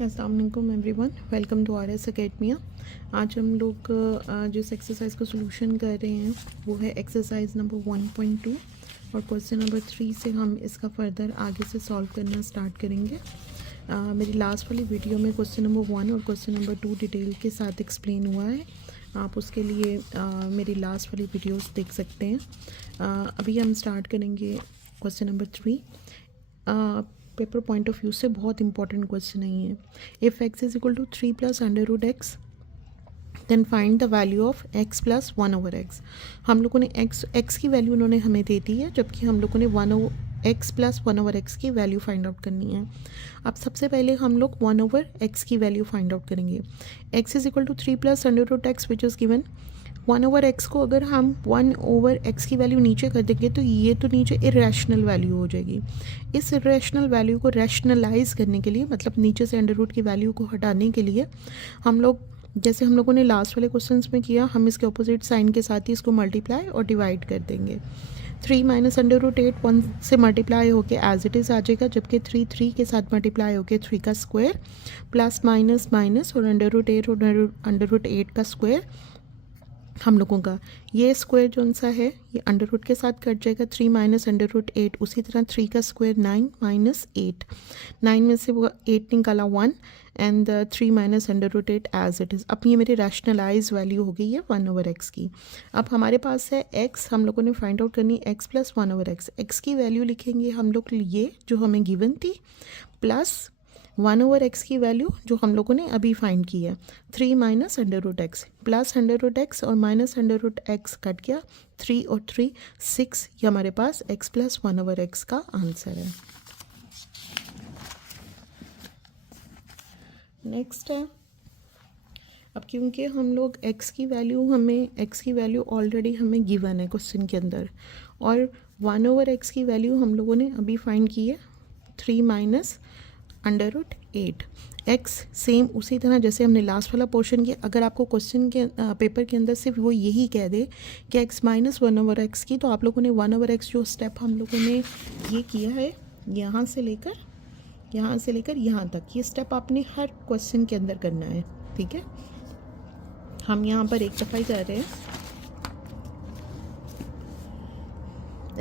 अस्सलाम वालेकुम everyone, welcome to R S academia. आज हम लोग जिस एक्सरसाइज का सोल्यूशन कर रहे हैं वो है एक्सरसाइज नंबर 1.2 और क्वेश्चन नंबर 3 से हम इसका फर्दर आगे से सॉल्व करना स्टार्ट करेंगे। मेरी लास्ट वाली वीडियो में क्वेश्चन नंबर 1 और क्वेश्चन नंबर 2 डिटेल के साथ एक्सप्लेन हुआ है। आप उसके लिए मेरी लास्ट वाली वीडियोस देख सकते हैं। अभी हम स्टार्ट करेंगे question number 3। Paper point of view से बहुत इंपॉर्टेंट क्वेश्चन है ये। If x is equal to 3 plus under root x then find the value of x plus 1/x। हम लोगों ने x की वैल्यू उन्होंने हमें दे दी है, जबकि हम लोगों ने x प्लस 1/x की वैल्यू फाइंड आउट करनी है। अब सबसे पहले हम लोग 1/x की वैल्यू फाइंड आउट करेंगे। x is equal to 3 plus under root x which is given. 1/x को अगर हम 1/x की वैल्यू नीचे कर देंगे तो ये तो नीचे इरेशनल वैल्यू हो जाएगी। इस इरेशनल वैल्यू को रैशनलाइज करने के लिए, मतलब नीचे से अंडर रूट की वैल्यू को हटाने के लिए, हम लोग जैसे हम लोगों ने लास्ट वाले क्वेश्चंस में किया, हम इसके ऑपोजिट साइन के साथ ही इसको मल्टीप्लाई और डिवाइड कर देंगे। 3 माइनस अंडर रूट 8 1 से मल्टीप्लाई होके एज इट इज़ आ जाएगा, जबकि 3 3 के साथ मल्टीप्लाई होके 3 का स्क्वायर प्लस माइनस माइनस और अंडर रूट 8 और अंडर रूट 8 का स्क्वायर हम लोगों का ये स्क्वायर जो सा है ये अंडर रूट के साथ कट जाएगा। 3 माइनस अंडर रूट 8, उसी तरह 3 का स्क्वायर 9 माइनस 8, 9 में से वो 8 निकाला 1 and 3 minus under root 8 as it is. अब ये मेरी रैशनलाइज वैल्यू हो गई है 1/x की। अब हमारे पास है x, हम लोगों ने फाइंड आउट करनी है x प्लस 1/x। x की वैल्यू लिखेंगे हम लोग ये जो हमें गिवन थी, प्लस 1/x की वैल्यू जो हम लोगों ने अभी फाइंड की है, 3 minus under root X plus under root X और minus under root X cut गया, 3 और 3 6। ये हमारे पास x प्लस 1/x का आंसर है। नेक्स्ट है, अब क्योंकि हम लोग x की वैल्यू ऑलरेडी हमें गिवन है क्वेश्चन के अंदर, और 1/x की वैल्यू हम लोगों ने अभी फाइंड की है 3 minus under root 8। X same उसी तरह जैसे हमने लास्ट वाला पोर्शन किया। अगर आपको क्वेश्चन के पेपर के अंदर सिर्फ वो यही कह दे कि x माइनस 1/x की, तो आप लोगों ने 1/x जो स्टेप हम लोगों ने ये किया है यहाँ से लेकर यहाँ तक, ये स्टेप आपने हर क्वेश्चन के अंदर करना है, ठीक है। हम यहाँ पर एक दफ़ा ही कर रहे हैं।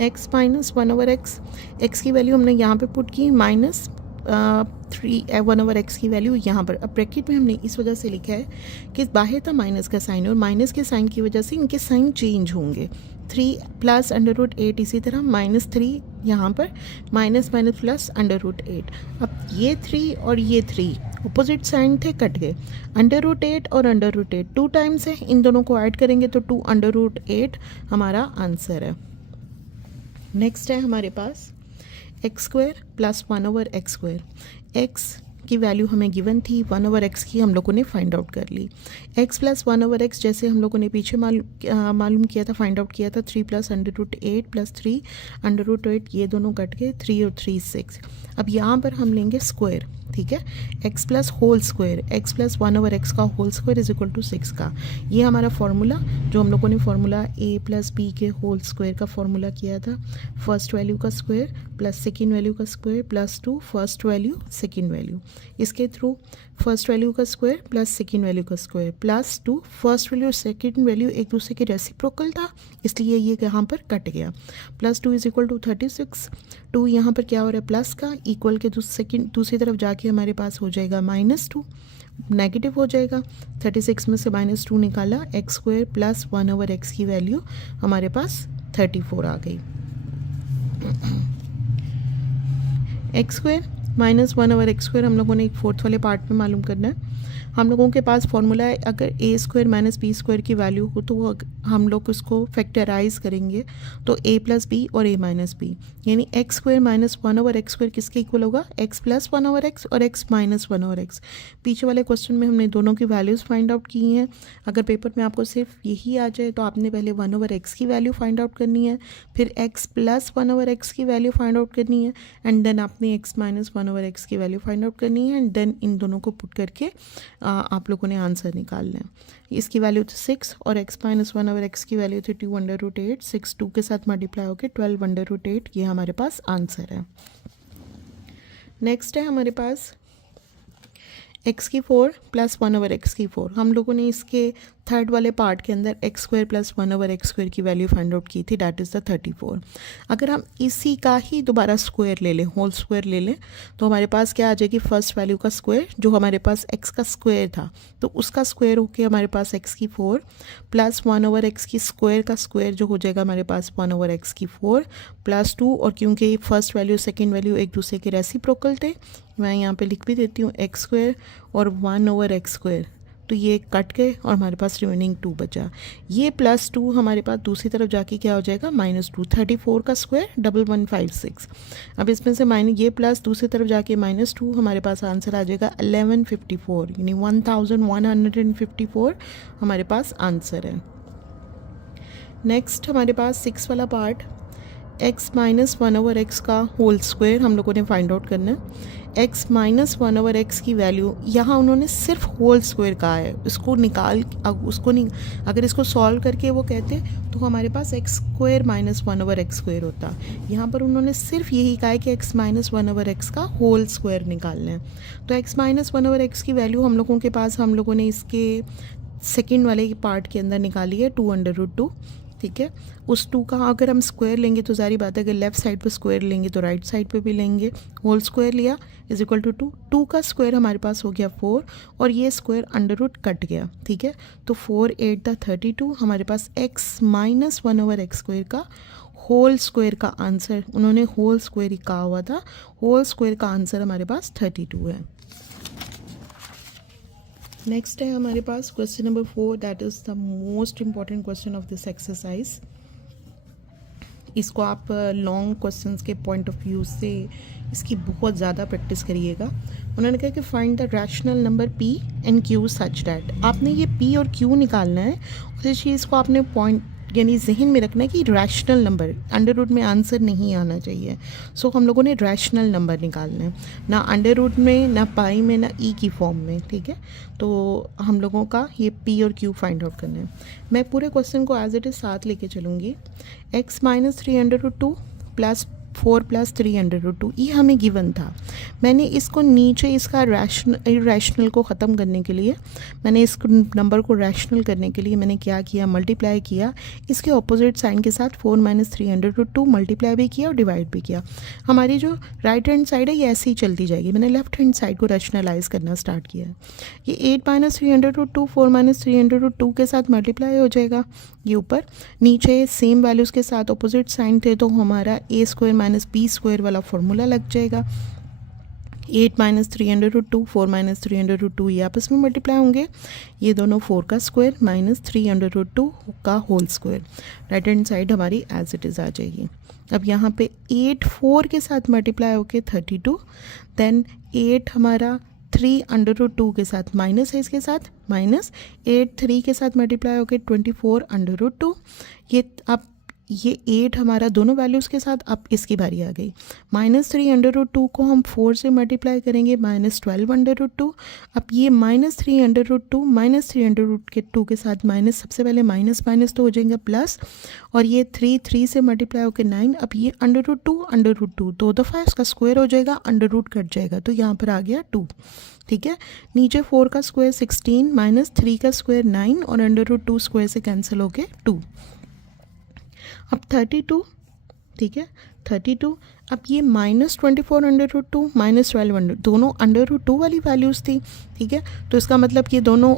x माइनस 1/x, एक्स की वैल्यू हमने यहाँ पे पुट की माइनस 1/x की वैल्यू यहाँ पर। अब ब्रैकेट में हमने इस वजह से लिखा है कि बाहर था माइनस का साइन, और माइनस के साइन की वजह से इनके साइन चेंज होंगे। 3 प्लस अंडर रूट 8, इसी तरह माइनस 3 यहाँ पर, minus minus plus under root 8। अब ये 3 और ये 3 अपोजिट साइन थे, कट गए। अंडर रूट 8 और अंडर रूट 8 2 टाइम्स है, इन दोनों को ऐड करेंगे तो 2 अंडर रूट 8 हमारा आंसर है। नेक्स्ट है हमारे पास X square plus 1/x square. X की वैल्यू हमें गिवन थी, 1/x की हम लोगों ने फाइंड आउट कर ली। x प्लस 1/x जैसे हम लोगों ने पीछे मालूम किया था, फाइंड आउट किया था, 3 plus under root 8 plus 3 under root 8, ये दोनों कट गए, 3 और 3 6। अब यहाँ पर हम लेंगे स्क्वायर, ठीक है। x plus whole square, x plus 1/x का whole square is equal to 6 का। ये हमारा फार्मूला जो हम लोगों ने फार्मूला a प्लस b के होल स्क्वायर का फार्मूला किया था, फर्स्ट वैल्यू का स्क्वायर प्लस सेकेंड वैल्यू का square plus 2 first value second value, इसके थ्रू फर्स्ट वैल्यू का स्क्वायर प्लस सेकेंड वैल्यू का स्क्वायर प्लस 2 फर्स्ट वैल्यू और सेकेंड वैल्यू एक दूसरे के रेसिप्रोकल था, इसलिए ये यहाँ पर कट गया। प्लस 2 इज इक्वल टू 36, 2 यहाँ पर क्या हो रहा है प्लस का, इक्वल के दूसरी तरफ जाके हमारे पास हो जाएगा -2, नेगेटिव हो जाएगा। 36 में से -2 निकाला, एक्स स्क्वायर प्लस 1/x की वैल्यू हमारे पास 34 आ गई। X square minus 1/x square हम लोगों ने एक फोर्थ वाले पार्ट में मालूम करना है। हम लोगों के पास फॉर्मूला है, अगर a square minus b square की वैल्यू हो तो हम लोग उसको फैक्टराइज करेंगे तो a प्लस बी और a माइनस बी, यानी x square minus 1/x square किसके इक्वल होगा, x प्लस 1/x और x माइनस 1/x। पीछे वाले क्वेश्चन में हमने दोनों की वैल्यूज़ फाइंड आउट की हैं। अगर पेपर में आपको सिर्फ यही आ जाए तो आपने पहले 1/x की वैल्यू फाइंड आउट करनी है, फिर x प्लस 1/x की वैल्यू फाइंड आउट करनी है, एंड देन आपने x माइनस 1/x की वैल्यू फाइंड आउट करनी है, एंड देन इन दोनों को पुट करके आप लोगों ने आंसर निकालना है। इसकी वैल्यू थी 6 और x माइनस 1/x की वैल्यू थी 2 अंडर रूट 8, 6 2 के साथ मल्टीप्लाई होकर 12 अंडर रूट 8, ये हमारे पास आंसर है। नेक्स्ट है हमारे पास एक्स की 4 प्लस 1/x की 4। हम लोगों ने इसके थर्ड वाले पार्ट के अंदर एक्स स्क्वायर प्लस 1/x² की वैल्यू फाइंड आउट की थी, डैट इज़ द 34। अगर हम इसी का ही दोबारा स्क्वायर ले लें, होल स्क्वायर ले लें, तो हमारे पास क्या आ जाएगी, फर्स्ट वैल्यू का स्क्वायर जो हमारे पास एक्स का स्क्वायर था, तो उसका स्क्वायर होके हमारे पास एक्स की 4 प्लस 1/x की स्क्वायर का स्क्वायर जो हो जाएगा हमारे पास 1/x की 4 प्लस 2। और क्योंकि फर्स्ट वैल्यू सेकेंड वैल्यू एक दूसरे के रेसिप्रोकल थे, मैं यहाँ पे लिख भी देती हूँ एक्स स्क्वायर और 1/x², तो ये कट गए और हमारे पास रिमेनिंग 2 बचा। ये प्लस 2 हमारे पास दूसरी तरफ जाके क्या हो जाएगा, -2। 34 का स्क्वायर 1156। अब इसमें से माइनस ये प्लस दूसरी तरफ जाके -2, हमारे पास आंसर आ जाएगा 1154, यानी 1154 हमारे पास आंसर है। नेक्स्ट हमारे पास 6 वाला पार्ट, x माइनस 1/x का होल स्क्वायर हम लोगों ने फाइंड आउट करना है। x माइनस 1/x की वैल्यू यहाँ उन्होंने सिर्फ होल स्क्वायर कहा है, इसको निकाल उसको नहीं, अगर इसको सॉल्व करके वो कहते तो हमारे पास x स्क्वायर माइनस 1/x² होता। यहाँ पर उन्होंने सिर्फ यही कहा है कि x माइनस 1/x का होल स्क्वायर निकालना है। तो x माइनस 1/x की वैल्यू हम लोगों ने इसके सेकेंड वाले पार्ट के अंदर निकाली है 2√2। ठीक है, उस 2 का अगर हम स्क्वायर लेंगे तो सारी बात है, अगर लेफ्ट साइड पे स्क्वायर लेंगे तो राइट साइड पे भी लेंगे। होल स्क्वायर लिया इज इक्वल टू 2, 2 का स्क्वायर हमारे पास हो गया 4 और ये स्क्वायर अंडर रूट कट गया। ठीक है, तो 4 8 32 हमारे पास x माइनस 1/x² का होल स्क्वायर का आंसर, उन्होंने होल स्क्वायर ही कहा हुआ था, होल स्क्वायर का आंसर हमारे पास 32 है। नेक्स्ट है हमारे पास question number 4, that is the most important question of this exercise. इसको आप लॉन्ग क्वेश्चंस के पॉइंट ऑफ व्यू से इसकी बहुत ज़्यादा प्रैक्टिस करिएगा। उन्होंने कहा कि find the rational number p and q such that, आपने ये p और q निकालना है और इस चीज़ को आपने पॉइंट यानी जहन में रखना है कि रैशनल नंबर, अंडर रूट में आंसर नहीं आना चाहिए। सो हम लोगों ने रैशनल नंबर निकालना है, ना अंडर रूट में, ना पाई में, ना ई की फॉर्म में। ठीक है, तो हम लोगों का ये पी और क्यू फाइंड आउट करना है। मैं पूरे क्वेश्चन को एज इट इज़ साथ लेके चलूँगी। x माइनस 3√2 प्लस 4 प्लस 3√2 ये हमें गिवन था। मैंने इसको नीचे इसका रैशनल को ख़त्म करने के लिए, मैंने इस नंबर को रैशनल करने के लिए मैंने क्या किया, मल्टीप्लाई किया इसके ऑपोजिट साइन के साथ। 4 माइनस 3√2 मल्टीप्लाई भी किया और डिवाइड भी किया। हमारी जो राइट हैंड साइड है ये ऐसे ही चलती जाएगी। मैंने लेफ्ट हैंड साइड को रैशनलाइज करना स्टार्ट किया है। ये 8 माइनस 3√2 4 माइनस 3√2 के साथ मल्टीप्लाई हो जाएगा। ये ऊपर नीचे सेम वैल्यूज़ के साथ ऑपोजिट साइन थे तो हमारा a square minus b square वाला फॉर्मूला लग जाएगा। 8 माइनस 3√2 4 माइनस 3√2 ये आपस में मल्टीप्लाई होंगे। ये दोनों 4 का स्क्वायर माइनस 3√2 का whole square, right hand side हमारी एज इट इज़ आ जाएगी। अब यहाँ पे 8 4 के साथ मल्टीप्लाई होके 32, देन 8 हमारा 3√2 के साथ माइनस है, इसके साथ माइनस 8 3 के साथ मल्टीप्लाई होके 24√2। ये अब ये 8 हमारा दोनों वैल्यूज़ के साथ, अब इसकी बारी आ गई। माइनस 3√2 को हम 4 से मल्टीप्लाई करेंगे माइनस 12√2। अब ये माइनस 3√2 माइनस 3√2 के साथ माइनस, सबसे पहले माइनस माइनस तो हो जाएगा प्लस, और ये 3 से मल्टीप्लाई होकर 9। अब ये √2 दो दफ़ा इसका स्क्वायर हो जाएगा, अंडर रूट कट जाएगा तो यहाँ पर आ गया 2। ठीक है, नीचे 4 का स्क्वायर 16 माइनस 3 का स्क्वायर 9 और √2 स्क्वायर से कैंसिल हो गए 2। अब 32, ठीक है 32। अब ये माइनस 24√2 माइनस 12 दोनों √2 वाली वैल्यूज़ थी। ठीक है, तो इसका मतलब ये दोनों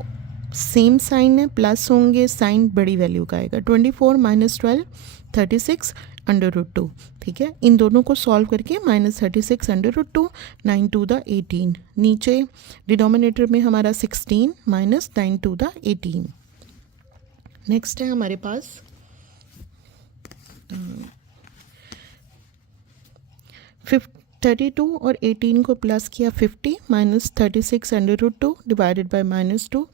सेम साइन है, प्लस होंगे, साइन बड़ी वैल्यू का आएगा। 24 माइनस 12 36 √2। ठीक है, इन दोनों को सॉल्व करके माइनस 36 √2 9 to the 18। नीचे डिनोमिनेटर में हमारा 16 माइनस 9 to the 18। नेक्स्ट है हमारे पास 32 और 18 को प्लस किया 50 माइनस 36 √2 डिवाइडेड बाय -2।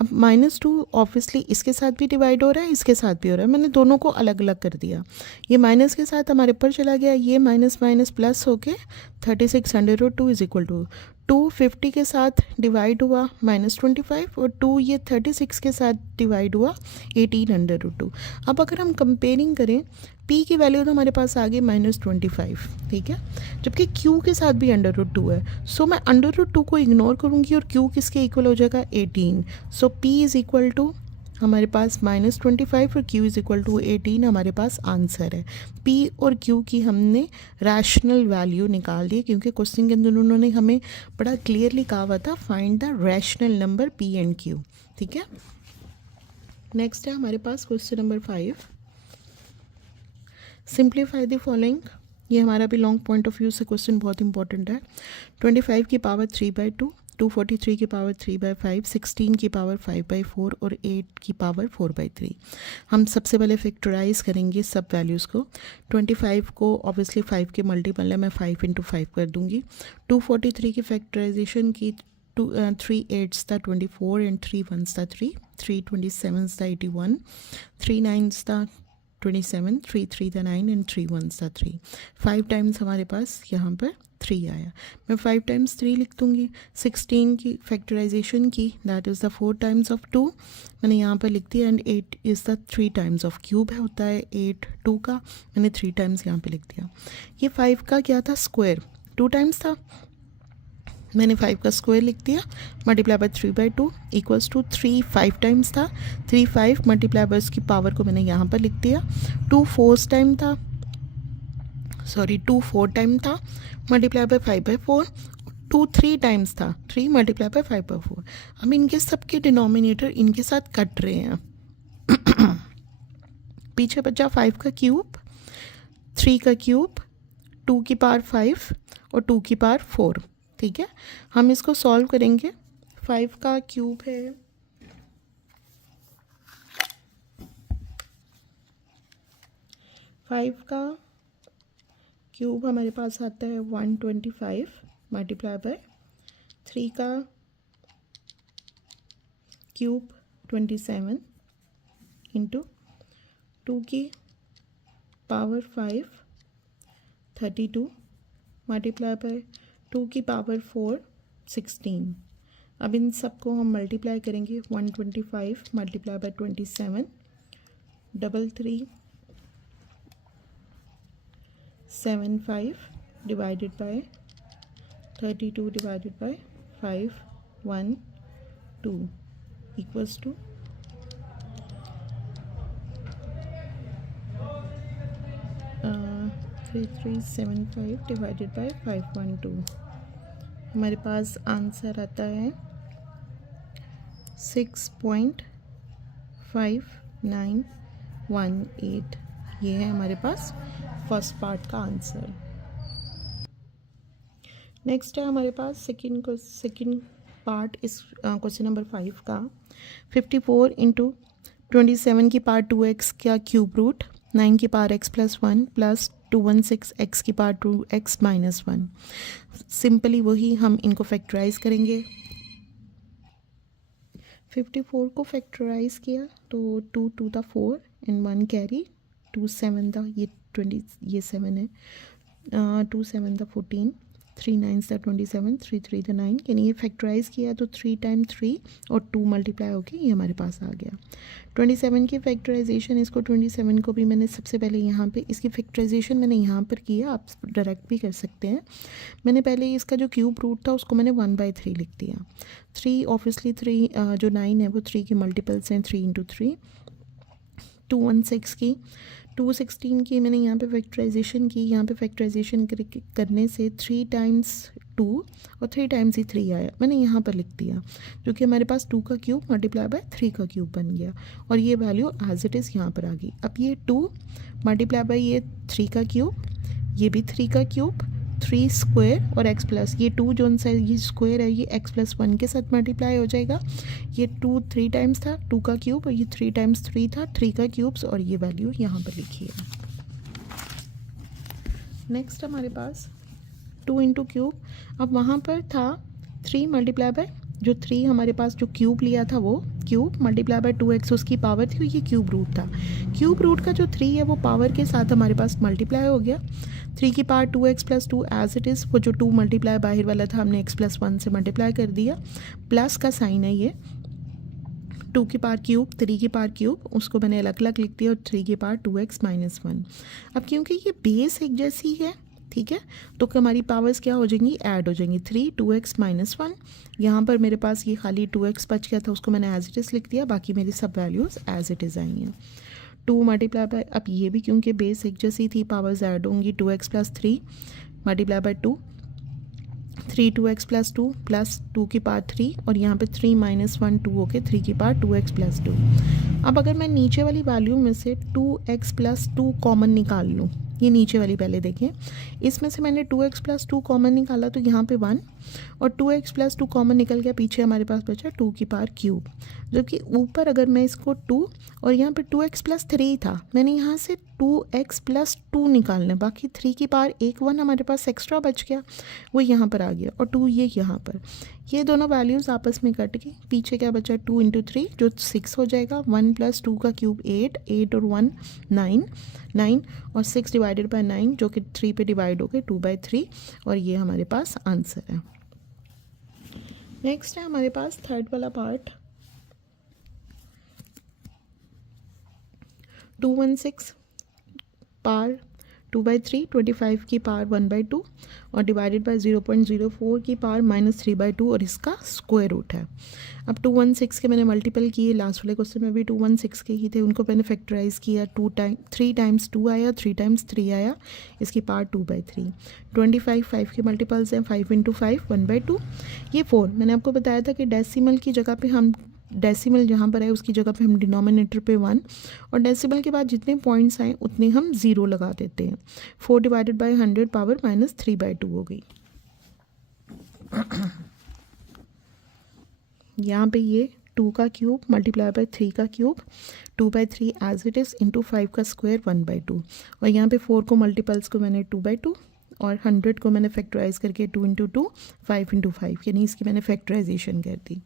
अब -2 ऑब्वियसली इसके साथ भी डिवाइड हो रहा है, इसके साथ भी हो रहा है, मैंने दोनों को अलग अलग कर दिया। ये माइनस के साथ हमारे ऊपर चला गया, ये माइनस माइनस प्लस हो के 36 √2 इज इक्वल टू 250 के साथ डिवाइड हुआ -25 और 2 ये 36 के साथ डिवाइड हुआ 18 √2। अब अगर हम कंपेयरिंग करें p की वैल्यू तो हमारे पास आ गई -25, ठीक है, जबकि q के साथ भी √2 है। सो मैं √2 को इग्नोर करूँगी और q किसके इक्वल हो जाएगा 18। सो p इज़ इक्वल टू हमारे पास -25 और q इज़ इक्वल टू 18 हमारे पास आंसर है। p और q की हमने रैशनल वैल्यू निकाल दी, क्योंकि क्वेश्चन के अंदर उन्होंने हमें बड़ा क्लियरली कहा हुआ था find the rational number p and q, ठीक है। नेक्स्ट है हमारे पास question number 5, simplify the following. ये हमारा भी लॉन्ग पॉइंट ऑफ व्यू से क्वेश्चन बहुत इंपॉर्टेंट है। 25 की पावर 3/2, 243 की पावर 3/5, 16 की पावर 5/4 और 8 की पावर 4/3। हम सबसे पहले फैक्टराइज करेंगे सब वैल्यूज़ को। 25 को ऑब्वियसली 5 के मल्टीपल है, मैं 5 × 5 कर दूंगी। 243 की फैक्टराइजेशन की 3 8s था 24 एंड 3 1s था 3, 3 27s था 81, 3 9s था 27, 3 3 था 9 एंड 3 1s था 3। 5 टाइम्स हमारे पास यहाँ पर 3 आया, मैं 5 टाइम्स 3 लिख दूँगी। 16 की फैक्टराइजेशन की that is the 4 times of 2, मैंने यहाँ पर लिख दिया। And 8 is the 3 times of cube है, होता है 8 2 का, मैंने 3 टाइम्स यहाँ पे लिख दिया। ये 5 का क्या था स्क्वायर, 2 टाइम्स था, मैंने 5 का स्क्वायर लिख दिया, multiply by 3/2 equals to 3 5 times था, 3 5 मल्टीप्लाई बाय उसकी पावर को मैंने यहाँ पर लिख दिया। 2 4 टाइम था, सॉरी 2 4 टाइम था, मल्टीप्लाई बाय 5/4, 2 3 टाइम्स था, 3 मल्टीप्लाई बाय 5/4। अब इनके सबके डिनोमिनेटर इनके साथ कट रहे हैं। पीछे बचा 5 का क्यूब, 3 का क्यूब, 2 की पावर 5 और 2 की पावर 4, ठीक है। हम इसको सॉल्व करेंगे। 5 का क्यूब है 5 का क्यूब हमारे पास आता है 125 मल्टीप्लाई बाय 3 का क्यूब 27 इंटू 2 की पावर 5 32 मल्टीप्लाई बाय 2 की पावर 4 16। अब इन सबको हम मल्टीप्लाई करेंगे। 125 multiply by 27 33 75 divided by 32 divided by 512 equals to 3375 divided by 512। हमारे पास आंसर आता है 6.5918। ये है हमारे पास फर्स्ट पार्ट का आंसर। नेक्स्ट है हमारे पास सेकंड पार्ट इस क्वेश्चन नंबर 5 का। 54 × 27 की पावर 2x का क्यूब रूट, 9 की पावर x + 1 प्लस 216 x की पावर 2x - 1। सिंपली वही हम इनको फैक्टराइज करेंगे। 54 को फैक्टराइज किया तो 2 2 था 4 एंड 1 कैरी, 2 7 था ये 20 ये 7 है, 2 7 था 14, 3 9 था 27, 3 3 था 9। यानी ये फैक्टराइज किया तो 3 × 3 और 2 मल्टीप्लाई होके ये हमारे पास आ गया। 27 की फैक्टराइजेशन, इसको 27 को भी मैंने सबसे पहले यहाँ पे इसकी फैक्टराइजेशन मैंने यहाँ पर किया, आप डायरेक्ट भी कर सकते हैं। मैंने पहले इसका जो क्यूब रूट था उसको मैंने 1/3 लिख दिया। 3 ऑब्वियसली 3 जो 9 है वो 3 के मल्टीपल्स हैं, 3 × 3। 216 की 216 की मैंने यहाँ पे फैक्टराइजेशन की। यहाँ पे फैक्टराइजेशन करने से 3 टाइम्स 2 और 3 टाइम्स ही 3 आया, मैंने यहाँ पर लिख दिया, जो कि हमारे पास 2 का क्यूब मल्टीप्लाई बाय 3 का क्यूब बन गया और ये वैल्यू एज इट इज़ यहाँ पर आ गई। अब ये 2 मल्टीप्लाई बाय ये 3 का क्यूब, ये भी 3 का क्यूब, 3 स्क्वायर और x प्लस ये 2 जो सा ये स्क्वायर है ये x + 1 के साथ मल्टीप्लाई हो जाएगा। ये 2 3 टाइम्स था 2 का क्यूब और ये 3 टाइम्स 3 था 3 का क्यूब्स और ये वैल्यू यहाँ पर लिखी है। नेक्स्ट हमारे पास 2 × क्यूब। अब वहाँ पर था 3 मल्टीप्लाई बाय जो 3 हमारे पास जो क्यूब लिया था वो क्यूब मल्टीप्लाई बाय 2x उसकी पावर थी, ये क्यूब रूट था। क्यूब रूट का जो 3 है वो पावर के साथ हमारे पास मल्टीप्लाई हो गया। 3 की power 2x + 2 as it is, वो जो 2 मल्टीप्लाई बाहर वाला था हमने x + 1 से मल्टीप्लाई कर दिया, प्लस का साइन है ये 2 की पावर क्यूब, 3 की पावर क्यूब, उसको मैंने अलग अलग लिख दिया, और 3 की पावर 2x माइनस 1। अब क्योंकि ये बेस एक जैसी है, ठीक है, तो हमारी पावर्स क्या हो जाएंगी, ऐड हो जाएंगी। 3 2x माइनस 1, यहाँ पर मेरे पास ये खाली 2x बच गया था, उसको मैंने एज इट इज़ लिख दिया, बाकी मेरी सब वैल्यूज़ एज इट इज़ आई हैं। 2 मल्टीप्लाई बाय, अब ये भी क्योंकि बेस एक जैसी थी, पावर्स ऐड होंगी। 2x plus 3 multiply by 2, 3 2x plus 2 plus 2 की पावर 3, और यहाँ पे 3 माइनस 1 2 होके 3 की पावर 2x प्लस 2। अब अगर मैं नीचे वाली वैल्यू में से 2x प्लस 2 कॉमन निकाल लूँ, ये नीचे वाली पहले देखें, इसमें से मैंने 2x प्लस 2 कॉमन निकाला तो यहाँ पे 1, और 2x प्लस 2 कॉमन निकल गया, पीछे हमारे पास बचा 2 की पावर क्यूब। जबकि ऊपर अगर मैं इसको 2 और यहाँ पे 2x प्लस 3 था, मैंने यहाँ से 2x प्लस 2 निकालना, बाकी 3 की पावर 1 हमारे पास एक्स्ट्रा बच गया, वो यहाँ पर आ गया, और 2 ये यहाँ पर, ये दोनों वैल्यूज़ आपस में कट गई, पीछे क्या बचा 2 इंटू 3 जो 6 हो जाएगा। 1 प्लस 2 का क्यूब 8, 8 और 1 9, 9 और 6 डिवाइडेड बाय 9 जो कि 3 पे डिवाइड हो गए 2/3, और ये हमारे पास आंसर है। नेक्स्ट है हमारे पास थर्ड वाला पार्ट, 216 पावर 2/3, 25 की पावर 1/2 और डिवाइडेड बाय 0.04 की पावर -3/2, और इसका स्क्वायर रूट है। अब 216 के मैंने मल्टीपल किए, लास्ट वाले क्वेश्चन में भी 216 के ही थे, उनको मैंने फैक्टराइज किया, 3 टाइम्स 2 आया, 3 टाइम्स 3 आया, इसकी पावर 2/3। 25 5 के मल्टीपल्स हैं, 5 इंटू 5 1/2, ये 4। मैंने आपको बताया था कि डेसिमल की जगह पे हम, डेसिमल जहाँ पर है उसकी जगह पे हम डिनोमिनेटर पे 1, और डेसिमल के बाद जितने पॉइंट्स आए उतने हम 0 लगा देते हैं। 4 डिवाइडेड बाय 100 पावर -3/2 हो गई। यहाँ पे ये 2 का क्यूब मल्टीप्लाई बाय 3 का cube, 2/3 as it is, into 5 का स्क्वायर 1/2, और यहाँ पे 4 को मल्टीपल्स को मैंने 2/2 और 100 को मैंने फैक्टराइज करके 2 इंटू 2 5 इंटू 5, यानी इसकी मैंने फैक्टराइजेशन कर दी।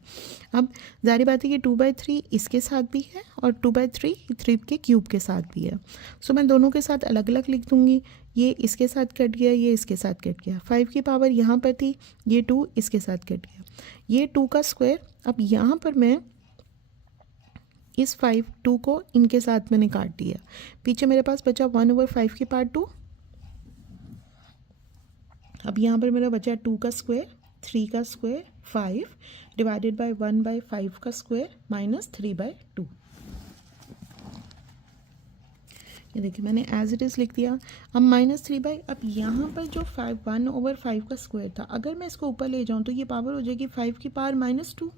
अब जारी बात है कि 2/3 इसके साथ भी है और 2/3 3 के क्यूब के साथ भी है, सो मैं दोनों के साथ अलग अलग लिख दूँगी। ये इसके साथ कट गया, ये इसके साथ कट गया, 5 की पावर यहाँ पर थी, ये 2 इसके साथ कट गया, ये 2 का स्क्वायर। अब यहाँ पर मैं इस 2 को इनके साथ मैंने काट दिया, पीछे मेरे पास बचा 1/5 की पावर 2। अब यहाँ पर मेरा बचा 2 का स्क्वायर, 3 का स्क्वायर 5 डिवाइडेड बाय 1/5 का स्क्वायर -3/2। ये देखिए मैंने एज इट इज़ लिख दिया। अब -3/, अब यहाँ पर जो 1/5 का स्क्वायर था, अगर मैं इसको ऊपर ले जाऊँ तो ये पावर हो जाएगी 5 की पावर -2,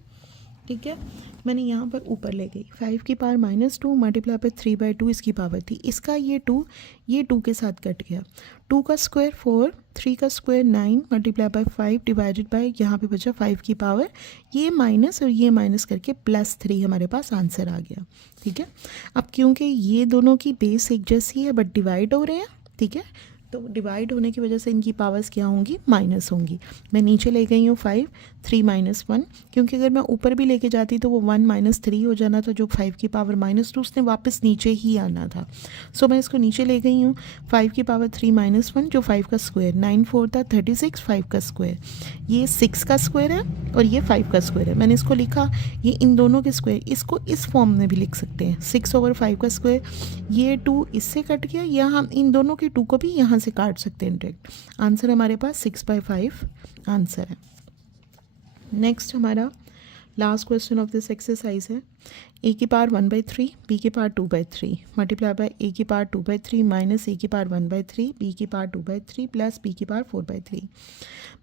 ठीक है। मैंने यहाँ पर ऊपर ले गई, 5 की पावर -2 मल्टीप्लाई पर 3/2 इसकी पावर थी, इसका ये 2 के साथ कट गया, 2 का स्क्वायर 4, 3 का square 9 multiply by 5 divided by, यहाँ पे बचा 5 की पावर, ये माइनस और ये माइनस करके +3 हमारे पास आंसर आ गया, ठीक है। अब क्योंकि ये दोनों की बेस एक जैसी है बट डिवाइड हो रहे हैं, ठीक है, तो डिवाइड होने की वजह से इनकी पावर्स क्या होंगी, माइनस होंगी। मैं नीचे ले गई हूँ 5, 3 - 1, क्योंकि अगर मैं ऊपर भी लेके जाती तो वो 1 - 3 हो जाना था, जो 5 की पावर -2 उसने वापस नीचे ही आना था। सो मैं इसको नीचे ले गई हूँ, 5 की पावर 3 - 1 जो 5 का स्क्वायर, 9 4 था 36, 5 का स्क्वायर, ये 6 का स्क्वायर है और ये 5 का स्क्वायर है। मैंने इसको लिखा, ये इन दोनों के स्क्वायर, इसको इस फॉर्म में भी लिख सकते हैं, 6/5 का स्क्वायर, ये 2 इससे कट गया, या हम इन दोनों के 2 को भी यहाँ से काट सकते हैं डायरेक्ट। आंसर हमारे पास 6/5 आंसर है। नेक्स्ट हमारा last question of this exercise है, a की पावर 1/3 b की पावर 2/3 मल्टीप्लाई बाय a की पावर 2/3 माइनस a की पावर 1/3 b की पावर 2/3 प्लस b की पावर 4/3।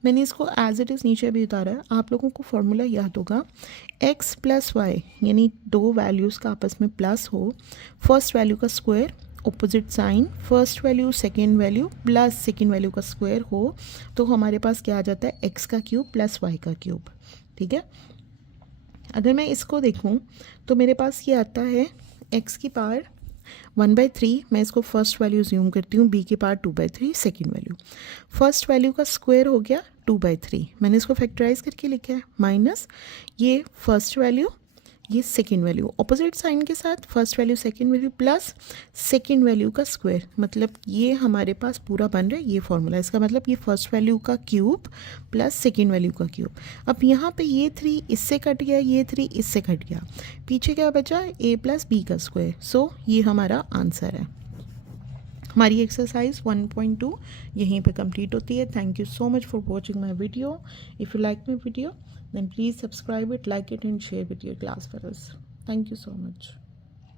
मैंने इसको एज इट इज़ नीचे भी उतारा है। आप लोगों को फॉर्मूला याद होगा, x + y यानी दो वैल्यूज़ का आपस में प्लस हो, फर्स्ट वैल्यू का square opposite sign, first value second value plus second value का स्क्वायर हो, तो हमारे पास क्या आ जाता है, x का क्यूब प्लस y का क्यूब, ठीक है। अगर मैं इसको देखूं तो मेरे पास ये आता है x की पावर 1/3, मैं इसको फर्स्ट वैल्यू ज़्यूम करती हूँ, b की power 2/3 second value, first value का स्क्वायर हो गया 2/3, मैंने इसको फैक्टराइज करके लिखा है, माइनस ये फर्स्ट वैल्यू, ये सेकेंड वैल्यू, ऑपोजिट साइन के साथ first value second value plus second value का स्क्वायर, मतलब ये हमारे पास पूरा बन रहा है ये फॉर्मूला। इसका मतलब ये फर्स्ट वैल्यू का क्यूब प्लस सेकेंड वैल्यू का क्यूब। अब यहाँ पे ये 3 इससे कट गया, ये 3 इससे कट गया, पीछे क्या बचा, a प्लस बी का स्क्वायर। सो ये हमारा आंसर है। हमारी एक्सरसाइज 1.2 यहीं पे कंप्लीट होती है। Thank you so much for watching my video. If you like my video then please subscribe it, like it and share with your class fellows. Thank you so much.